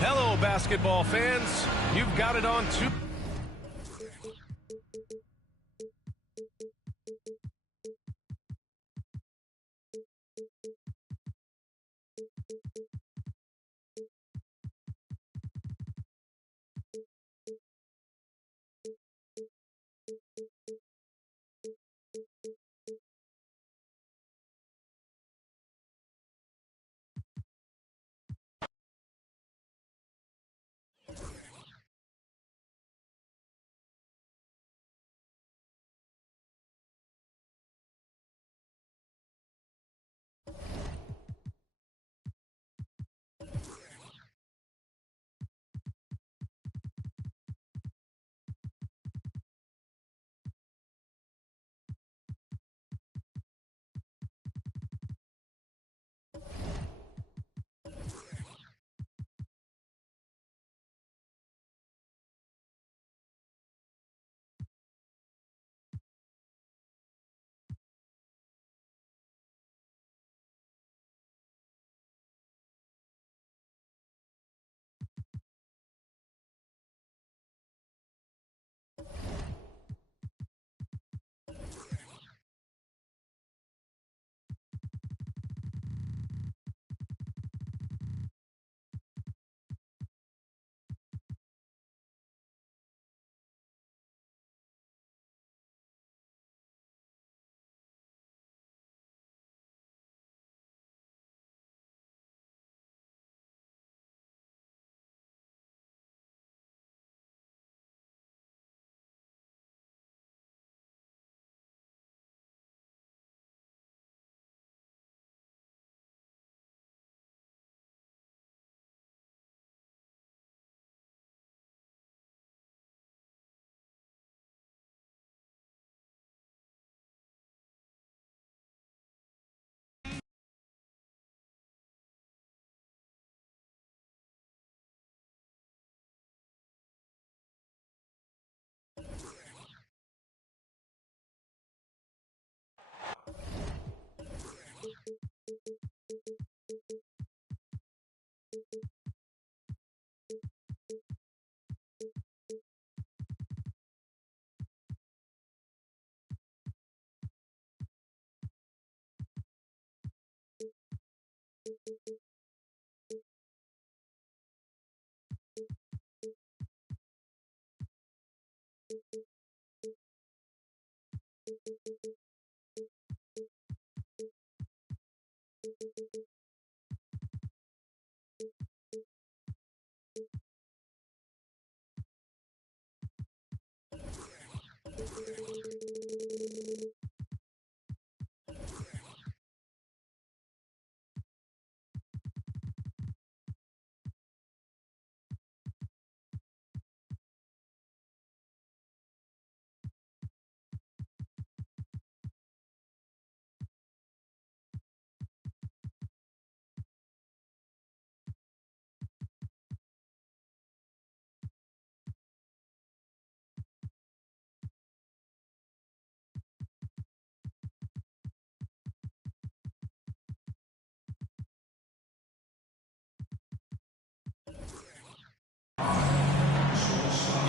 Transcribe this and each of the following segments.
Hello, basketball fans. You've got it on two.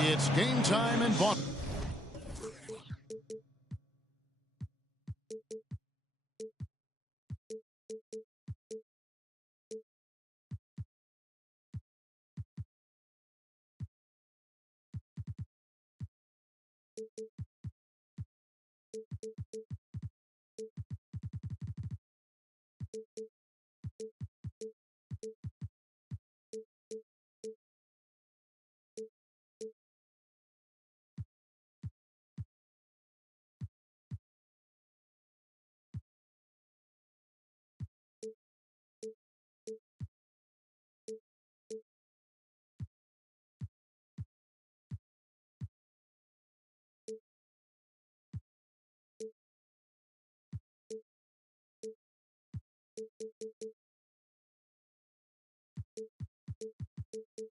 It's game time in Boston. As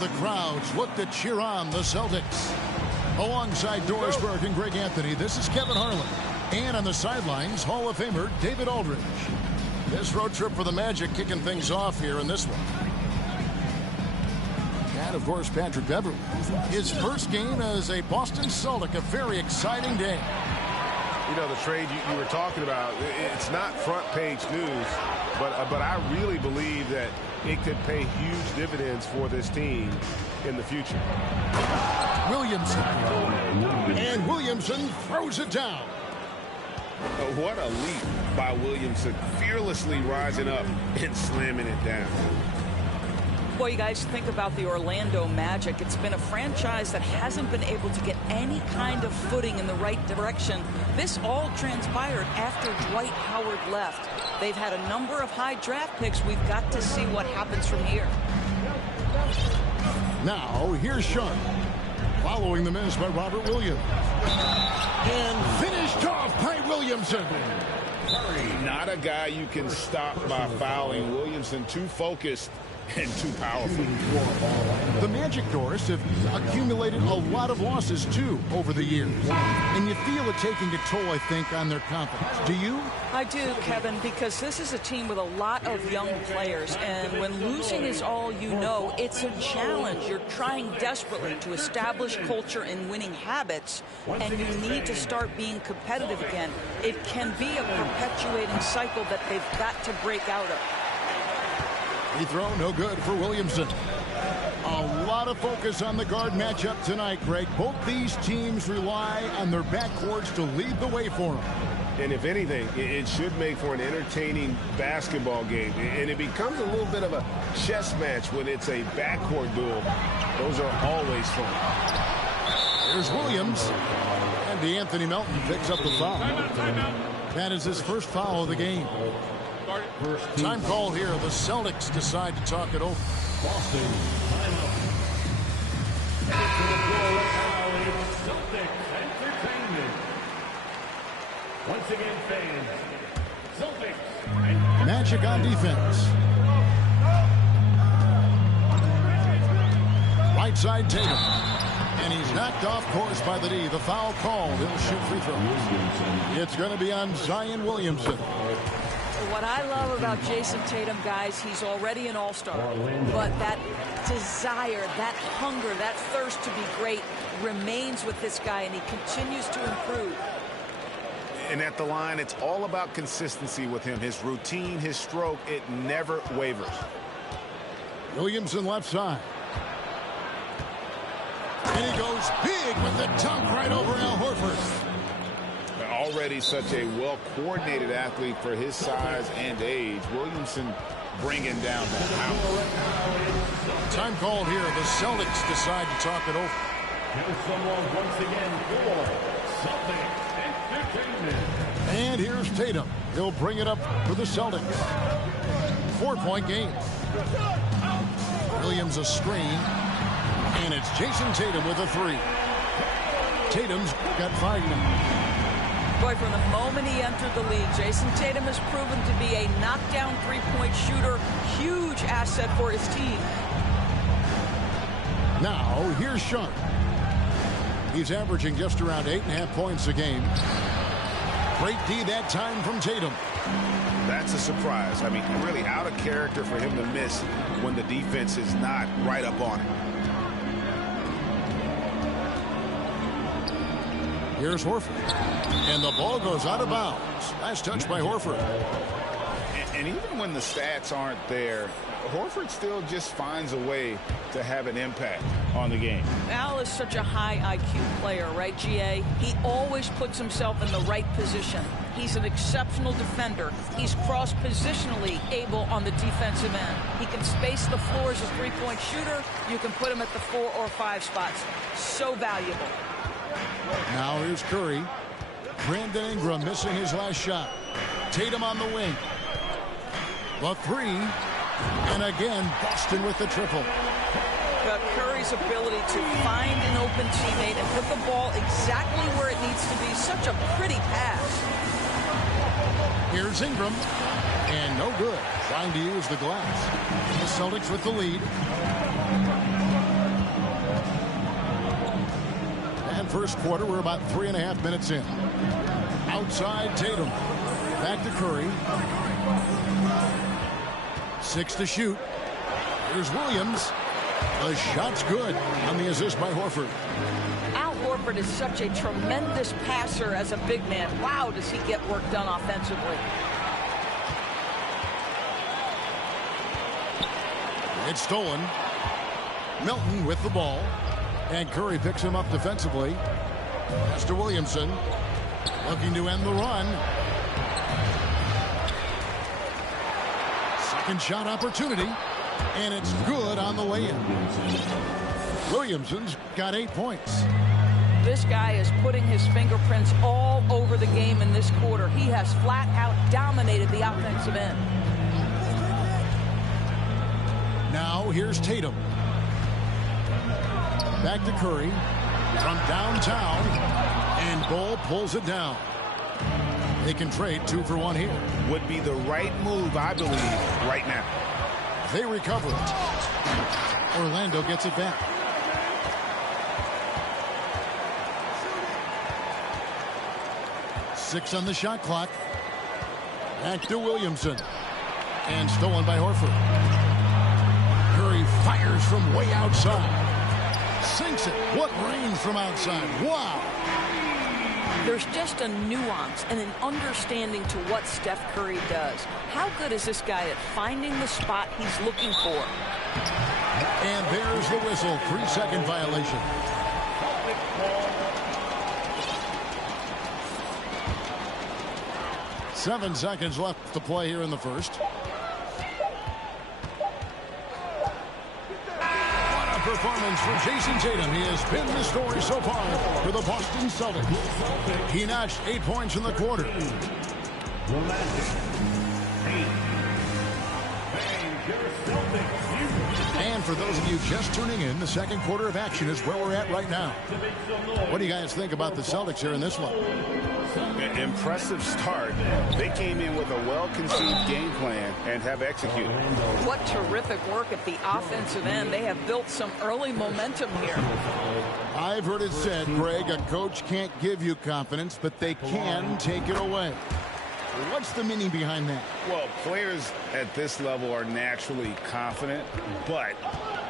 the crowds look to cheer on the Celtics. Alongside Doris Burke and Greg Anthony, this is Kevin Harlan. And on the sidelines, Hall of Famer David Aldridge. This road trip for the Magic kicking things off here in this one. And, of course, Patrick Beverley. His first game as a Boston Celtic, a very exciting day. You know, the trade you were talking about, it's not front-page news, but I really believe that it could pay huge dividends for this team in the future. Williamson. And Williamson throws it down. What a leap by Williamson, fearlessly rising up and slamming it down. Boy, you guys think about the Orlando Magic. It's been a franchise that hasn't been able to get any kind of footing in the right direction. This all transpired after Dwight Howard left. They've had a number of high draft picks. We've got to see what happens from here. Now, here's Sean. Following the miss by Robert Williams. And finished off by Williamson. Not a guy you can stop by fouling. Williamson too focused and too powerful. The Magic, Doris, have accumulated a lot of losses, too, over the years. And you feel it taking a toll, I think, on their confidence. Do you? I do, Kevin, because this is a team with a lot of young players. And when losing is all you know, it's a challenge. You're trying desperately to establish culture and winning habits, and you need to start being competitive again. It can be a perpetuating cycle that they've got to break out of. Free throw, no good for Williamson. A lot of focus on the guard matchup tonight, Greg. Both these teams rely on their backcourts to lead the way for them. And if anything, it should make for an entertaining basketball game. And it becomes a little bit of a chess match when it's a backcourt duel. Those are always fun. Here's Williams. And Anthony Melton picks up the foul. That is his first foul of the game. Time call here. The Celtics decide to talk it over. Boston, timeout. Headed to the floor right now is Celtics Entertainment. Once again, fans, Celtics. Magic on defense. Right side Tatum. And he's knocked off course by the D. The foul called. He'll shoot free throws. It's going to be on Zion Williamson. What I love about Jason Tatum, guys, he's already an all-star. But that desire, that hunger, that thirst to be great remains with this guy, and he continues to improve. And at the line, it's all about consistency with him. His routine, his stroke, it never wavers. Williamson left side. And he goes big with the dunk right over Al Horford. Already such a well-coordinated athlete for his size and age. Williamson bringing down that power. Time called here. The Celtics decide to talk it over. Here's someone once again for Celtics Entertainment. And here's Tatum. He'll bring it up for the Celtics. 4-point game. Williams a screen. And it's Jason Tatum with a three. Tatum's got 5 now. Boy, from the moment he entered the league, Jason Tatum has proven to be a knockdown three-point shooter. Huge asset for his team. Now, here's Sean. He's averaging just around 8.5 points a game. Great D that time from Tatum. That's a surprise. I mean, really out of character for him to miss when the defense is not right up on him. Here's Horford. And the ball goes out of bounds. Last touch by Horford. And even when the stats aren't there, Horford still just finds a way to have an impact on the game. Al is such a high IQ player, right, GA? He always puts himself in the right position. He's an exceptional defender. He's cross-positionally able on the defensive end. He can space the floor as a three-point shooter. You can put him at the 4 or 5 spots. So valuable. Now here's Curry. Brandon Ingram missing his last shot. Tatum on the wing. The three. And again, Boston with the triple. Curry's ability to find an open teammate and put the ball exactly where it needs to be. Such a pretty pass. Here's Ingram. And no good. Trying to use the glass. The Celtics with the lead. And first quarter, we're about 3.5 minutes in. Outside Tatum. Back to Curry. 6 to shoot. Here's Williams. The shot's good on the assist by Horford. Al Horford is such a tremendous passer as a big man. Wow, does he get work done offensively. It's stolen. Milton with the ball. And Curry picks him up defensively. Pass to Williamson. Looking to end the run. Second shot opportunity. And it's good on the way in. Williamson's got 8 points. This guy is putting his fingerprints all over the game in this quarter. He has flat out dominated the offensive end. Now here's Tatum. Back to Curry. From downtown. And Bull pulls it down. They can trade 2 for 1 here. Would be the right move, I believe, right now. They recover it. Orlando gets it back. Six on the shot clock. Back to Williamson. And stolen by Horford. Curry fires from way outside. Sinks it. What range from outside. Wow. There's just a nuance and an understanding to what Steph Curry does. How good is this guy at finding the spot he's looking for? And there's the whistle. 3-second violation. Seven seconds left to play here in the first. What a performance for Jason Tatum. He has been the story so far for the Boston Celtics. He notched 8 points in the quarter. And for those of you just tuning in, the second quarter of action is where we're at right now. What do you guys think about the Celtics here in this one? Impressive start. They came in with a well-conceived game plan and have executed. What terrific work at the offensive end. They have built some early momentum here. I've heard it said, Greg, a coach can't give you confidence, but they can take it away. What's the meaning behind that? Well, players at this level are naturally confident, but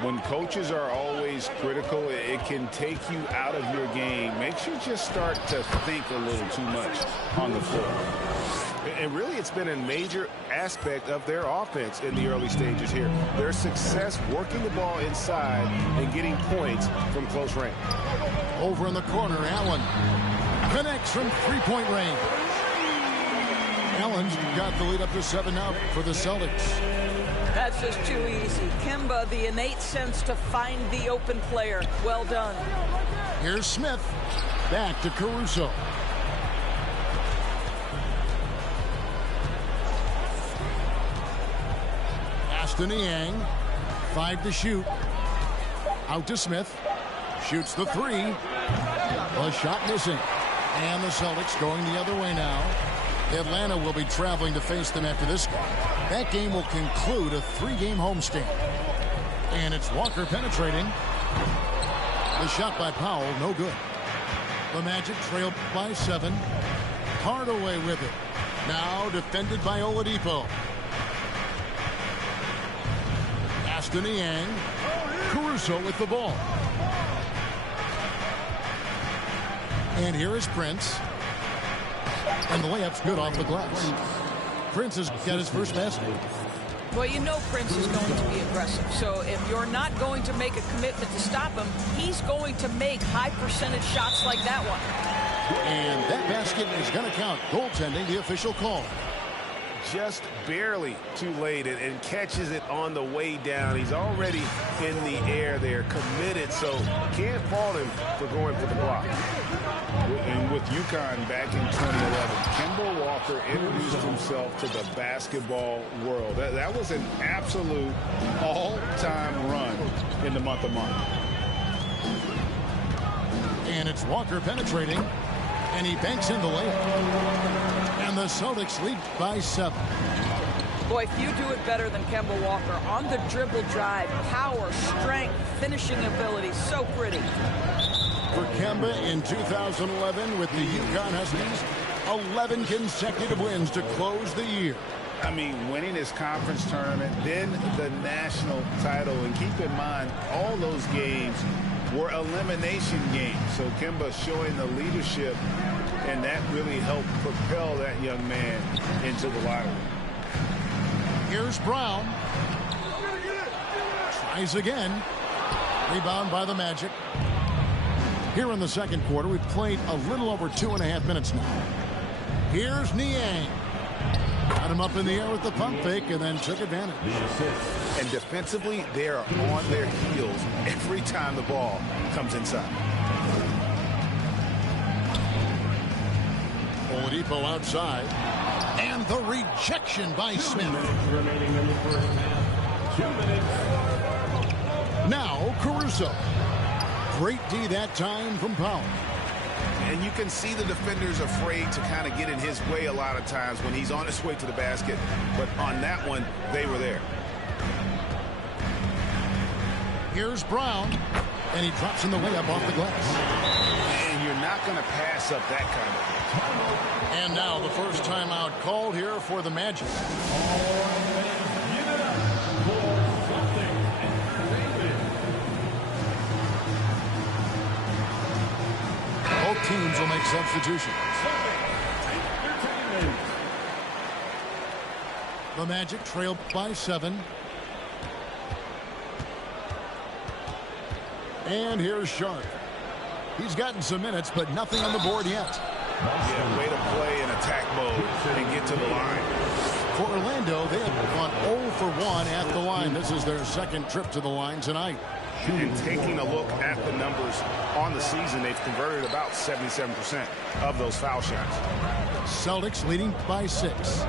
when coaches are always critical, it can take you out of your game. Makes you just start to think a little too much on the floor. And really, it's been a major aspect of their offense in the early stages here. Their success working the ball inside and getting points from close range. Over in the corner, Allen connects from three-point range. Allen's got the lead up to 7 now for the Celtics. That's just too easy. Kemba, the innate sense to find the open player. Well done. Here's Smith. Back to Caruso. Aston Yang. 5 to shoot. Out to Smith. Shoots the 3. A shot missing. And the Celtics going the other way now. Atlanta will be traveling to face them after this game. That game will conclude a 3-game homestand. And it's Walker penetrating. The shot by Powell, no good. The Magic trail by 7. Hardaway with it. Now defended by Oladipo. Aston Yang. Caruso with the ball. And here is Prince. And the layup's good off the glass. Prince has got his first basket. Well, you know Prince is going to be aggressive. So if you're not going to make a commitment to stop him, he's going to make high percentage shots like that one. And that basket is going to count. Goaltending, the official call. Just barely too late and catches it on the way down. He's already in the air there, committed, so can't fault him for going for the block. And with UConn back in 2011, Kemba Walker introduced himself to the basketball world. That was an absolute all-time run in the month of March. And it's Walker penetrating, and he banks in the layup. And the Celtics lead by 7. Boy, if you do it better than Kemba Walker on the dribble drive, power, strength, finishing ability, so pretty. For Kemba in 2011 with the UConn Huskies, 11 consecutive wins to close the year. I mean, winning his conference tournament, then the national title. And keep in mind, all those games were elimination games. So Kemba showing the leadership, and that really helped propel that young man into the lottery. Here's Brown. Tries again. Rebound by the Magic. Here in the second quarter, we've played a little over 2.5 minutes now. Here's Niang. Got him up in the air with the pump fake and then took advantage. And defensively, they are on their heels every time the ball comes inside. Oladipo outside. And the rejection by Smith. Remaining in the first half. 2 minutes. Now Caruso. Great D that time from Powell. And you can see the defenders afraid to kind of get in his way a lot of times when he's on his way to the basket. But on that one, they were there. Here's Brown. And he drops in the layup off the glass. And you're not going to pass up that kind of thing. And now the first timeout called here for the Magic. Both teams will make substitutions. The Magic trail by 7. And here's Sharp. He's gotten some minutes, but nothing on the board yet. Yeah, way to play in attack mode and get to the line. For Orlando, they have gone 0 for 1 at the line. This is their second trip to the line tonight. And taking a look at the numbers on the season, they've converted about 77% of those foul shots. Celtics leading by 6.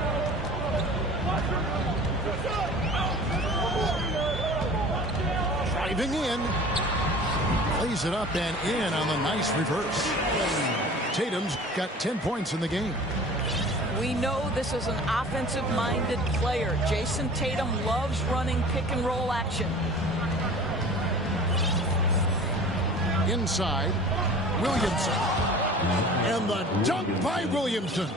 Driving in. Plays it up and in on the nice reverse. Tatum's got 10 points in the game. We know this is an offensive-minded player. Jason Tatum loves running pick-and-roll action. Inside, Williamson. And the dunk by Williamson.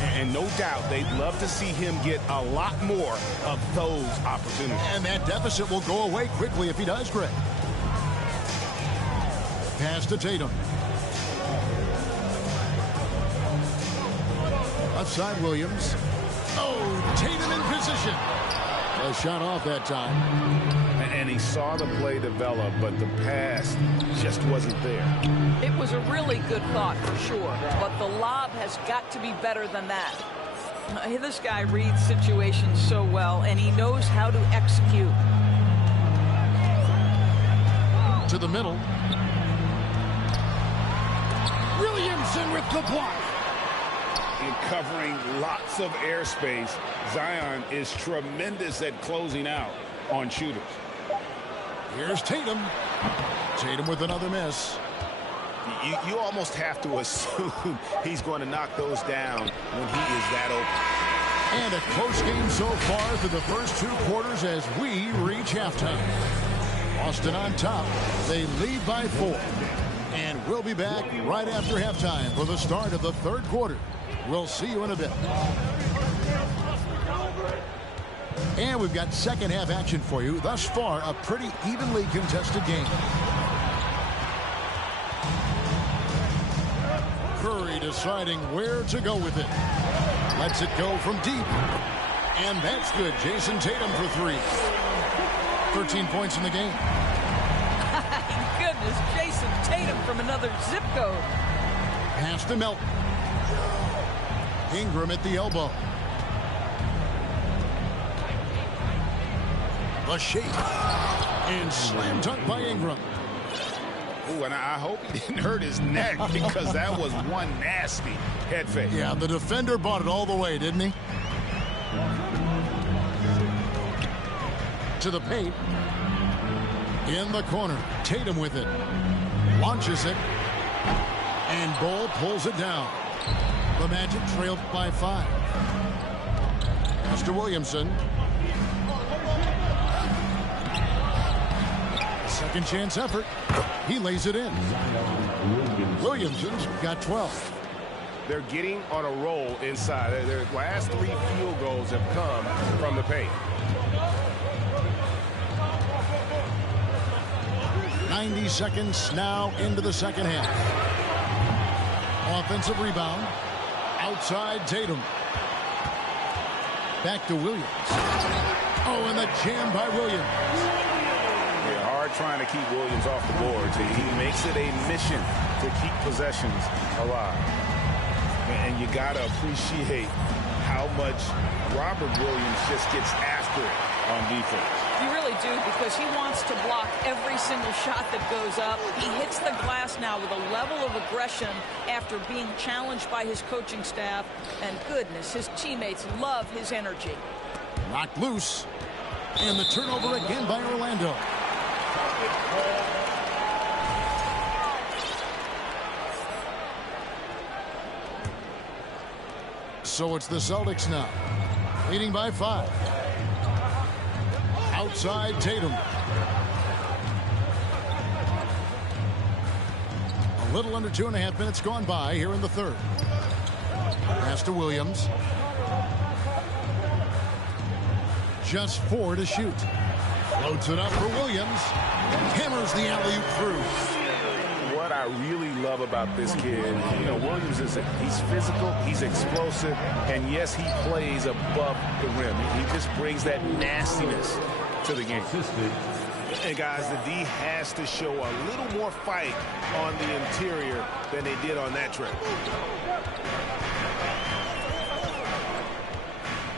And no doubt they'd love to see him get a lot more of those opportunities. And that deficit will go away quickly if he does, Greg. Pass to Tatum. Outside Williams. Oh, Tatum in position. A shot off that time. And he saw the play develop, but the pass just wasn't there. It was a really good thought for sure, but the lob has got to be better than that. This guy reads situations so well, and he knows how to execute. To the middle. Williamson with the block. In covering lots of airspace, Zion is tremendous at closing out on shooters. Here's Tatum. Tatum with another miss. You almost have to assume he's going to knock those down when he is that open. And a close game so far through the first 2 quarters as we reach halftime. Boston on top. They lead by 4. And we'll be back right after halftime for the start of the third quarter. We'll see you in a bit. And we've got second half action for you. Thus far, a pretty evenly contested game. Curry deciding where to go with it. Lets it go from deep. And that's good. Jason Tatum for 3. 13 points in the game. Goodness, Jason Tatum from another zip code. Pass to Melton. Ingram at the elbow. The shake. And slam dunk by Ingram. Ooh, and I hope he didn't hurt his neck because that was one nasty head fake. Yeah, the defender bought it all the way, didn't he? To the paint. In the corner. Tatum with it. Launches it. And Ball pulls it down. The Magic trailed by 5. Mr. Williamson. Second chance effort. He lays it in. Williamson's got 12. They're getting on a roll inside. Their last 3 field goals have come from the paint. 90 seconds now into the second half. Offensive rebound. Outside Tatum. Back to Williams. Oh, and the jam by Williams. Yeah, hard trying to keep Williams off the board. He makes it a mission to keep possessions alive. And you got to appreciate how much Robert Williams just gets after it on defense. You really do, because he wants to block every single shot that goes up. He hits the glass now with a level of aggression after being challenged by his coaching staff. And goodness, his teammates love his energy. Knocked loose. And the turnover again by Orlando. So it's the Celtics now, leading by 5. Outside Tatum. A little under 2.5 minutes gone by here in the third. Pass to Williams. Just 4 to shoot. Floats it up for Williams. Hammers the alley-oop through. What I really love about this kid, Williams he's physical, he's explosive, and yes, he plays above the rim. He just brings that nastiness to the game. And guys, the D has to show a little more fight on the interior than they did on that trip.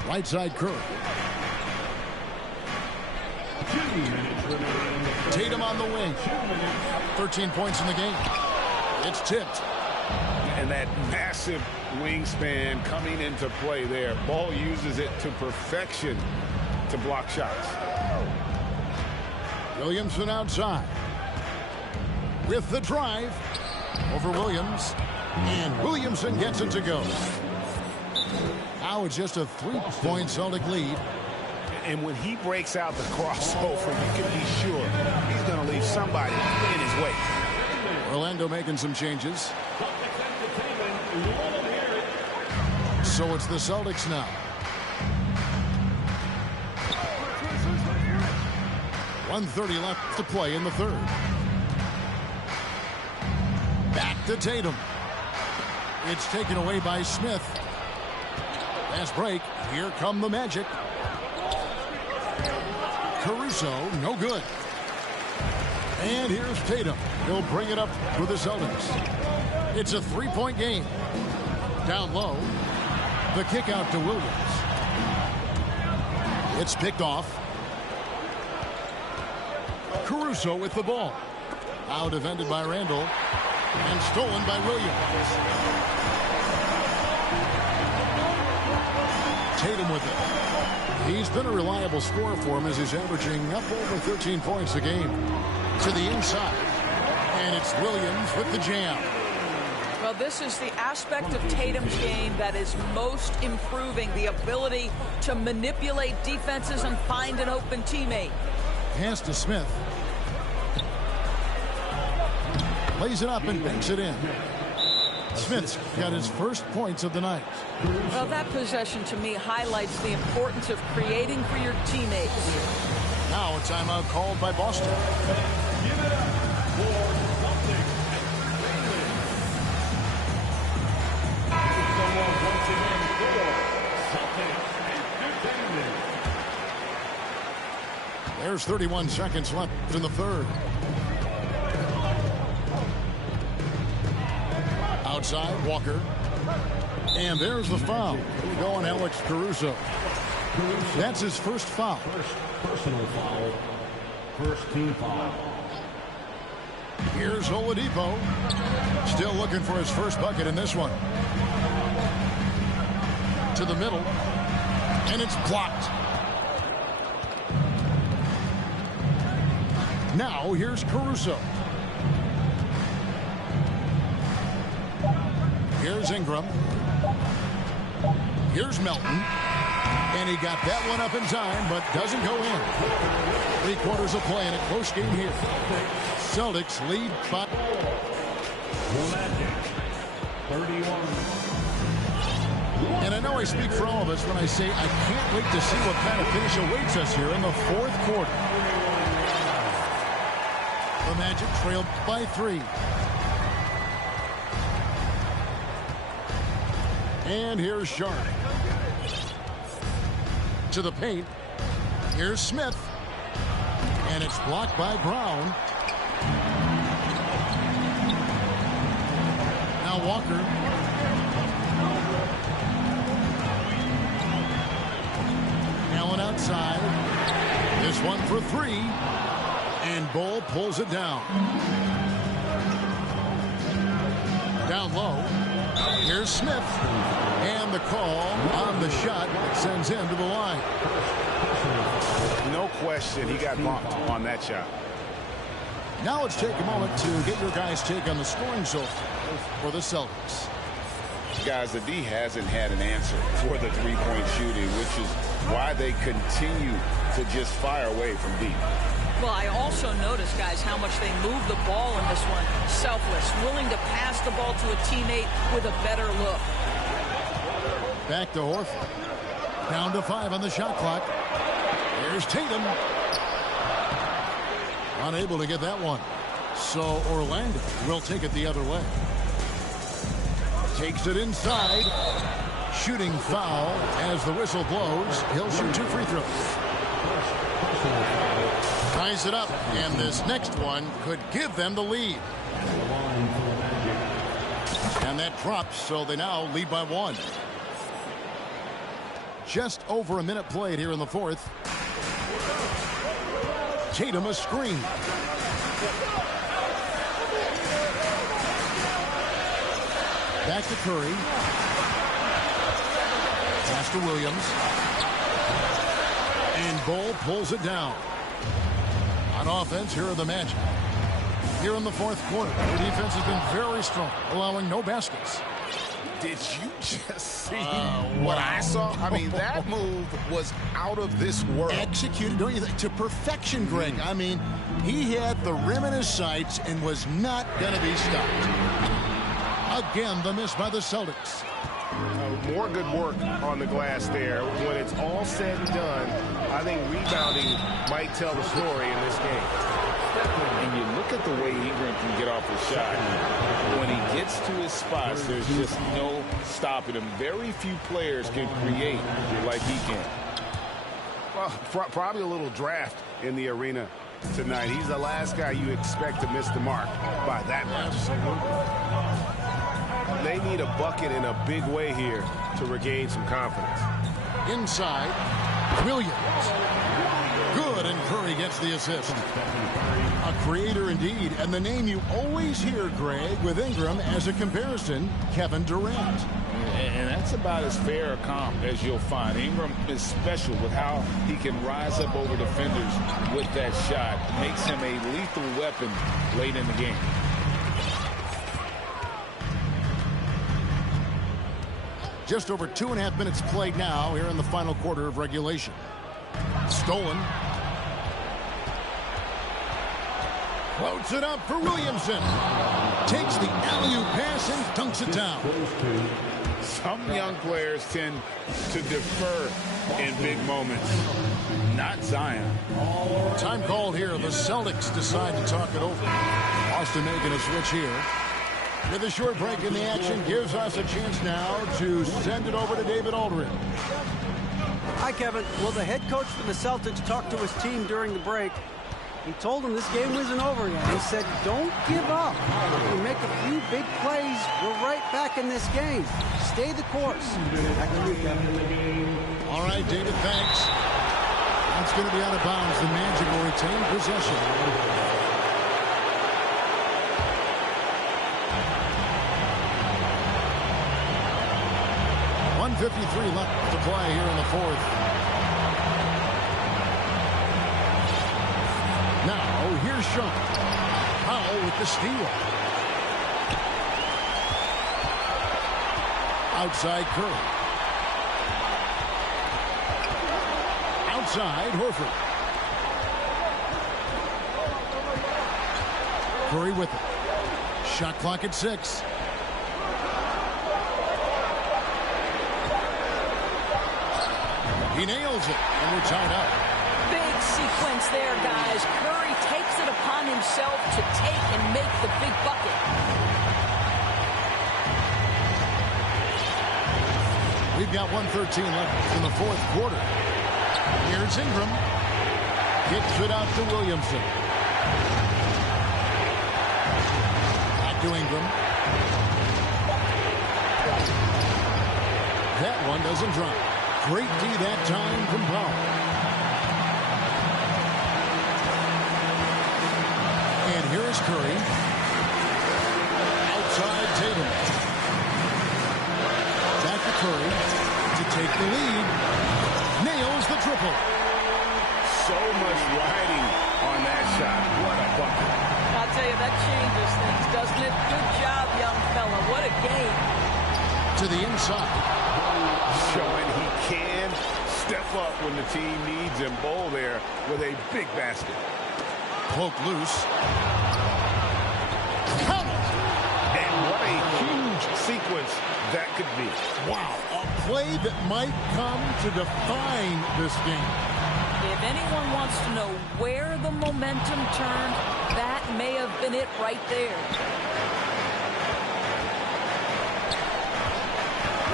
Right side Curry. Tatum on the wing. 13 points in the game. It's tipped. And that massive wingspan coming into play there. Ball uses it to perfection to block shots. Williamson outside. With the drive. Over Williams. And Williamson gets it to go. Now it's just a 3-point Celtic lead. And when he breaks out the crossover, you can be sure he's going to leave somebody in his way. Orlando making some changes. So it's the Celtics now. 1:30 left to play in the third. Back to Tatum. It's taken away by Smith. Fast break. Here come the Magic. Caruso, no good. And here's Tatum. He'll bring it up for the Celtics. It's a 3-point game. Down low. The kick out to Williams. It's picked off. Caruso with the ball. Now defended by Randall. And stolen by Williams. Tatum with it. He's been a reliable scorer for him as he's averaging up over 13 points a game. To the inside. And it's Williams with the jam. Well, this is the aspect of Tatum's game that is most improving, the ability to manipulate defenses and find an open teammate. Pass to Smith. Lays it up and banks it in. Smith's got his first points of the night. Well, that possession to me highlights the importance of creating for your teammates. Now a timeout called by Boston. Give it up for Celtics. Someone once again for Celtics Entertainment. There's 31 seconds left in the third. Outside, Walker. And there's the foul. Go on Alex Caruso. That's his first foul. First personal foul. First team foul. Here's Oladipo. Still looking for his first bucket in this one. To the middle. And it's blocked. Now here's Caruso. Here's Ingram. Here's Melton. And he got that one up in time, but doesn't go in. 3/4 of play in a close game here. Celtics lead 5. Magic, 31. And I know I speak for all of us when I say I can't wait to see what kind of finish awaits us here in the 4th quarter. The Magic trailed by 3. And here's Sharp. To the paint. Here's Smith. And it's blocked by Brown. Now Walker. Allen outside. This one for 3. And Bull pulls it down. Down low. Here's Smith. And the call on the shot that sends him to the line. No question, he got bumped on that shot. Now let's take a moment to get your guys' take on the scoring so far for the Celtics. Guys, the D hasn't had an answer for the three-point shooting, which is why they continue to just fire away from deep. Well, I also noticed, guys, how much they move the ball in this one. Selfless, willing to pass the ball to a teammate with a better look. Back to Horford. Down to 5 on the shot clock. Here's Tatum. Unable to get that one. So Orlando will take it the other way. Takes it inside. Shooting foul as the whistle blows. He'll shoot 2 free throws. Ties it up, and this next one could give them the lead. And that drops, so they now lead by 1. Just over a minute played here in the 4th. Tatum a screen. Back to Curry. Pass to Williams. And Bull pulls it down. On offense, here are the Magic. Here in the 4th quarter, their defense has been very strong, allowing no baskets. Did you just see what I saw? I mean, that move was out of this world. Executed, don't you think, to perfection, Greg. I mean, he had the rim in his sights and was not going to be stopped. Again, the miss by the Celtics. More good work on the glass there. When it's all said and done, I think rebounding might tell the story in this game. And you look at the way Ingram can get off his shot. When he gets to his spots, there's just no stopping him. Very few players can create like he can. Well, probably a little draft in the arena tonight. He's the last guy you expect to miss the mark by that much. They need a bucket in a big way here to regain some confidence. Inside, Williams. Good, and Curry gets the assist. A creator indeed, and the name you always hear, Greg, with Ingram as a comparison, Kevin Durant. And that's about as fair a comp as you'll find. Ingram is special with how he can rise up over defenders with that shot. Makes him a lethal weapon late in the game. Just over 2.5 minutes played now here in the final quarter of regulation. Stolen. Floats it up for Williamson. Takes the alley-oop pass and dunks it down. Some young players tend to defer in big moments. Not Zion. Time called here. The Celtics decide to talk it over. Austin making a switch here. With a short break in the action, gives us a chance now to send it over to David Aldridge. Hi, Kevin. Well, the head coach for the Celtics talked to his team during the break. He told them this game wasn't over yet. He said, don't give up. If you make a few big plays, we're right back in this game. Stay the course. Back to you, Kevin. All right, David, thanks. That's going to be out of bounds. The Magic will retain possession. 1:53 left to play here in the fourth. Now, here's Shaw. Powell with the steal. Outside Curry. Outside Horford. Curry with it. Shot clock at 6. He nails it, and we're tied up. Big sequence there, guys. Curry takes it upon himself to take and make the big bucket. We've got 1:13 left in the fourth quarter. Here's Ingram. Kicks it out to Williamson. Back to Ingram. That one doesn't drop. Great D that time from Powell. And here's Curry. Outside Tatum. Back to Curry to take the lead. Nails the triple. So much riding on that shot. What a bucket. I'll tell you, that changes things, doesn't it? Good job, young fella. What a game. To the inside. Showing he can step up when the team needs him. Bowl there with a big basket. Poke loose. And what a huge sequence that could be. Wow, a play that might come to define this game. If anyone wants to know where the momentum turned, that may have been it right there.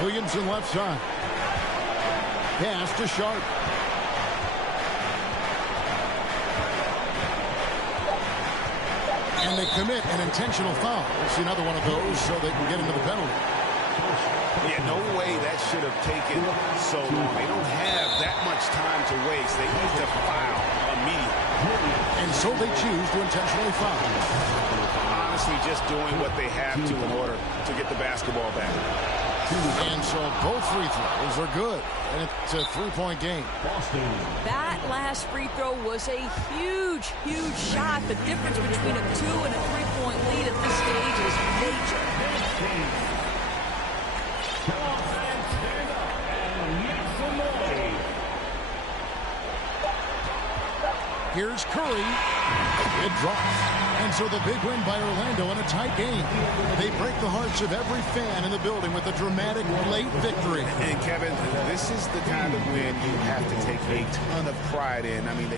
Williamson left side. Pass to Sharp. And they commit an intentional foul. We'll see another one of those so they can get into the penalty. Yeah, no way that should have taken so long. They don't have that much time to waste. They need to foul immediately. And so they choose to intentionally foul. Honestly, just doing what they have to in order to get the basketball back. And so both free throws are good. And it's a three-point game. That last free throw was a huge, huge shot. The difference between a 2 and a 3-point lead at this stage is major. Here's Curry. It drops. And so the big win by Orlando in a tight game. They break the hearts of every fan in the building with a dramatic late victory. And Kevin, this is the kind of win you have to take a ton of pride in. I mean,